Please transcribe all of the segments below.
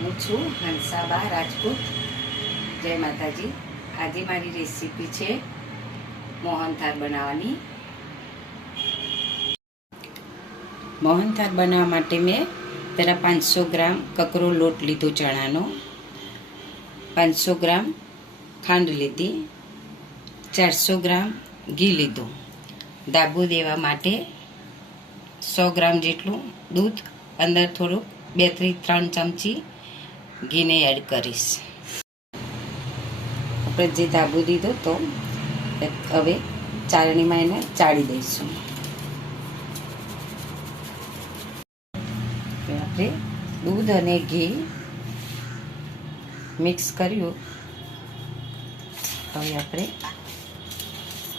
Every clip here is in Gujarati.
હું છું હંસાબા રાજપૂત. જય માતાજી. આજે મારી રેસીપી છે મોહનથાળ બનાવવાની. મોહનથાળ બનાવવા માટે મેં પહેલાં પાંચસો ગ્રામ કકરો લોટ લીધો ચણાનો. પાંચસો ગ્રામ ખાંડ લીધી. ચારસો ગ્રામ ઘી લીધું. દાબુ દેવા માટે સો ગ્રામ જેટલું દૂધ, અંદર થોડુંક બેથી ત્રણ ચમચી ઘીને એડ કરીશ. આપણે જે ધાબુ દીધો તો હવે ચાળણીમાં એને ચાળી દઈશું. આપણે દૂધ અને ઘી મિક્સ કર્યું. હવે આપણે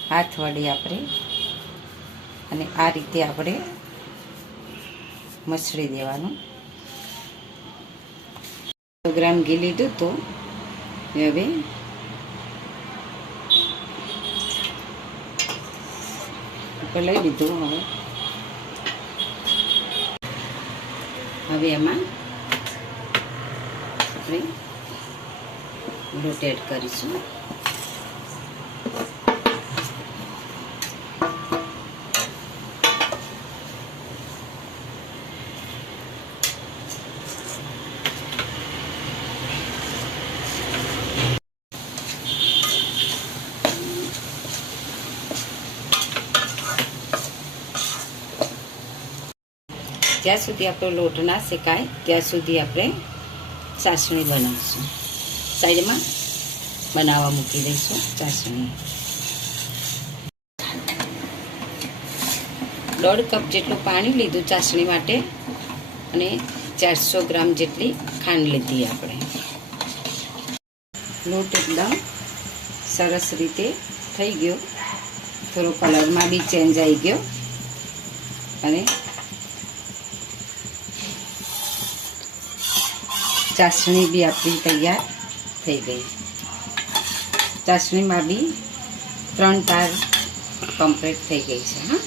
હાથ વડે આપણે અને આ રીતે આપણે મસળી દેવાનું. ગ્રામ ઘી લીધું હતું હવે આપણે લઈ લીધું હવે હવે એમાં આપણે લોટ એડ કરીશું જ્યાં સુધી આપણો લોટ ના શેકાય, ત્યાં સુધી આપણે ચાસણી બનાવીશું. સાઈડમાં બનાવવા મૂકી દઈશું ચાસણી. દોઢ કપ જેટલું પાણી લીધું ચાસણી માટે અને ચારસો ગ્રામ જેટલી ખાંડ લીધી આપણે. લોટ એકદમ સરસ રીતે થઈ ગયો. થોડો કલરમાં બી ચેન્જ આવી ગયો. અને ચાસણી બી આપણી તૈયાર થઈ ગઈ. ચાસણીમાં બી ત્રણ તાર કમ્પ્લીટ થઈ ગઈ છે, હા.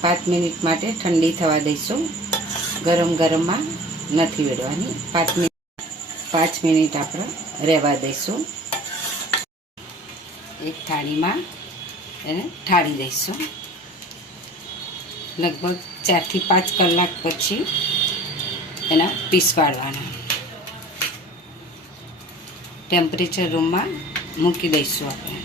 પાંચ મિનિટ માટે ઠંડી થવા દઈશું. ગરમ ગરમમાં નથી વેડવાની. પાંચ મિનિટ પાંચ મિનિટ આપણે રહેવા દઈશું. એક થાળીમાં એને ઠાળી દઈશું લગભગ ચારથી પાંચ કલાક પછી એના પીસ પાડવાના ટેમ્પરેચર રૂમમાં મૂકી દઈશું આપણે.